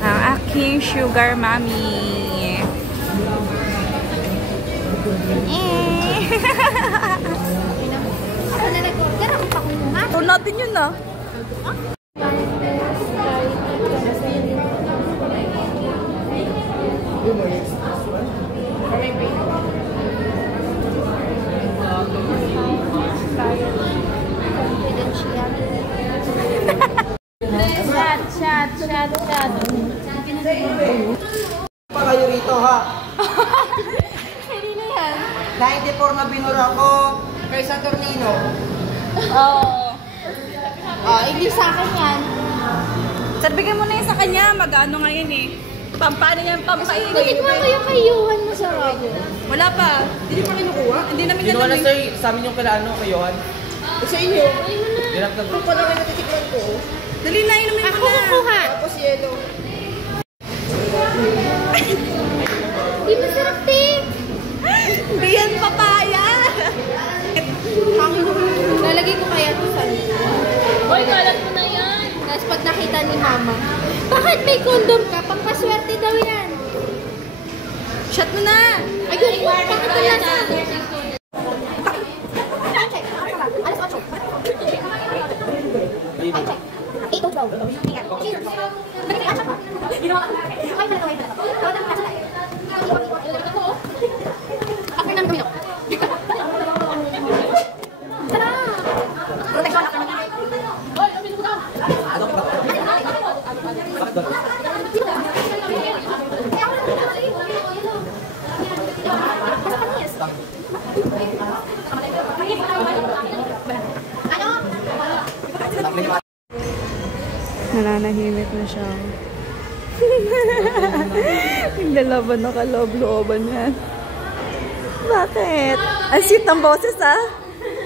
Ang aking sugar mommy. Ako na nag-order, ako pa kumuha. Ito natin yun ah. Shot. Pa kayo rito ha? Kanina yan. 94 na binura ko kay Saturnino. Oo. Hindi sa akin yan. Sir, bigyan mo na yun sa kanya. Mag-ano ngayon eh. Pampano yan, pampainit. Bakit mo kayo kayuhan mo sa radyo? Wala pa. Hindi pa kinukuha? Hindi namin Kinuha na namin. sir, sa amin yung kailangan ng kayohan. Sa inyo? Direct na Ito pala may natitikman ko. Dali na, inumin Ako mo na. kukuha. Tapos yellow. Di masarap, Ting. Hindi yan papaya. Lalagay ko kaya ito sa Hoy, kalat mo na yan. Tapos pag nakita ni Mama, bakit may kondom ka? Pangkaswerte daw yan. Shot mo na. Ayun, bakit wala na? Ito daw. Ako nang gawin ako. Tara! Protection ako naman. Hoy, amin mo daw! Nananahimik na siya. Yung dalawa nakaloob-looban yan. Bakit? Ang sweet ng boses ah.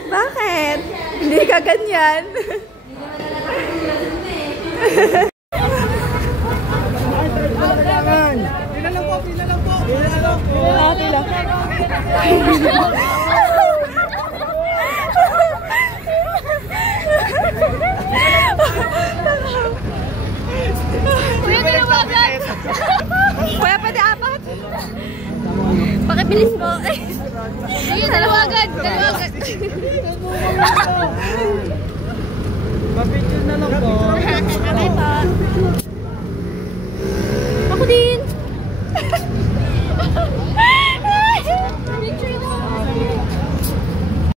Bakit? Hindi ka ganyan. Kuya, pwede apat? Pakibilis mo. Sige, dalawa agad. Mapicture na lang po. Okay po.